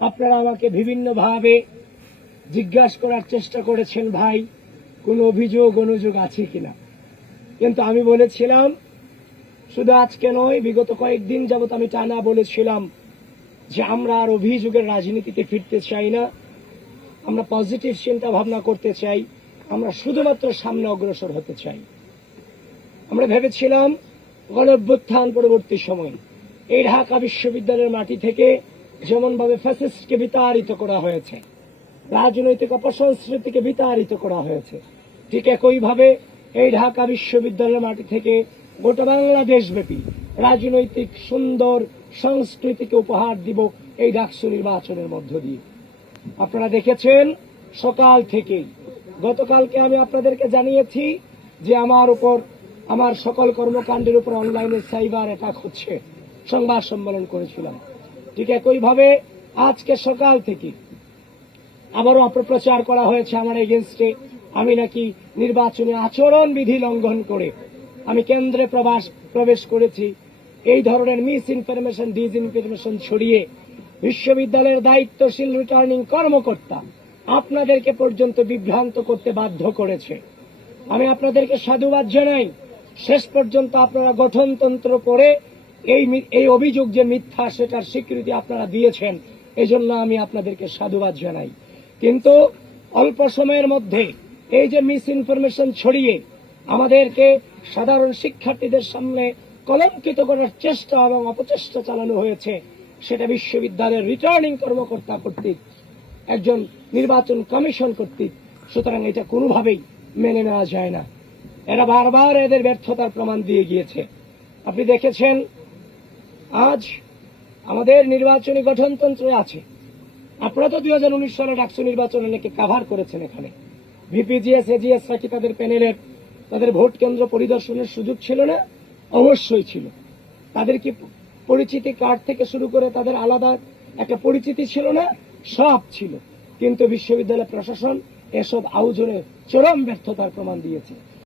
আপনারা আমাকে বিভিন্নভাবে জিজ্ঞাসা করার চেষ্টা করেছেন, ভাই, কোনো অভিযোগ, অনুযোগ আছে কিনা? কিন্তু আমি বলেছিলাম, শুধু আজকে নয়, বিগত কয়েকদিন যাবত আমি টানা বলেছিলাম যে আমরা আর অভিযোগের রাজনীতিতে ফিরতে চাই না। আমরা পজিটিভ চিন্তা ভাবনা করতে চাই। আমরা শুধুমাত্র সামনে অগ্রসর হতে চাই। আমরা ভেবেছিলাম গণঅভ্যুত্থান পরবর্তী সময় এই ঢাকা বিশ্ববিদ্যালয়ের মাটি থেকে যেমনভাবে ফ্যাসিস্টকে বিতাড়িত করা হয়েছে, রাজনৈতিক অপসংস্কৃতিকে বিতাড়িত করা হয়েছে, ঠিক একইভাবে এই ঢাকা বিশ্ববিদ্যালয়ের মাটি থেকে গোটা বাংলাদেশব্যাপী রাজনৈতিক সুন্দর সংস্কৃতিকে উপহার দিব এই ডাকসু নির্বাচনের মধ্য দিয়ে। আপনারা দেখেছেন, সকাল থেকেই, গতকালকে আমি আপনাদেরকে জানিয়েছি যে আমার উপর, আমার সকল কর্মকাণ্ডের উপর অনলাইনে সাইবার অ্যাটাক হচ্ছে, সংবাদ সম্মেলন করেছিলাম। ঠিক একইভাবে আজকে সকাল থেকে আবারও অপপ্রচার করা হয়েছে আমার এগেনস্টে। আমি নাকি নির্বাচনী আচরণ বিধি লঙ্ঘন করে আমি কেন্দ্রে প্রবাস, প্রবেশ করেছি। এই ধরনের মিস ইনফরমেশন ডিস ইনফরমেশন ছড়িয়ে বিশ্ববিদ্যালয়ের দায়িত্বশীল রিটার্নিং কর্মকর্তা আপনাদেরকে পর্যন্ত বিভ্রান্ত করতে বাধ্য করেছে। আমি আপনাদেরকে সাধুবাদ জানাই। শেষ পর্যন্ত আপনারা গঠনতন্ত্র পড়ে এই এই অভিযোগ যে মিথ্যা সেটার স্বীকৃতি আপনারা দিয়েছেন এই জন্য আমি আপনাদেরকে সাধুবাদ জানাই। কিন্তু অল্প সময়ের মধ্যে এই যে মিস ইনফরমেশন ছড়িয়ে আমাদেরকে সাধারণ শিক্ষার্থীদের সামনে কলঙ্কিত করার চেষ্টা এবং অপচেষ্টা চালানো হয়েছে, সেটা বিশ্ববিদ্যালয়ের রিটার্নিং কর্মকর্তা কর্তৃক, একজন নির্বাচন কমিশন কর্তৃক, সুতরাং এটা কোনোভাবেই মেনে নেওয়া যায় না। এরা বারবার এদের ব্যর্থতার প্রমাণ দিয়ে গিয়েছে। আপনি দেখেছেন আজ আমাদের নির্বাচনী গঠনতন্ত্রে আছে। আপনারা তো দুই হাজার উনিশ সালের একশো নির্বাচন অনেকে কাভার করেছেন এখানে। ভিপিজিএস এজিএস নাকি তাদের প্যানেলের তাদের ভোট কেন্দ্র পরিদর্শনের সুযোগ ছিল না? অবশ্যই ছিল। তাদের কি পরিচিতি কার্ড থেকে শুরু করে তাদের আলাদা একটা পরিচিতি ছিল না? সব ছিল। কিন্তু বিশ্ববিদ্যালয় প্রশাসন এসব আয়োজনে চরম ব্যর্থতার প্রমাণ দিয়েছে।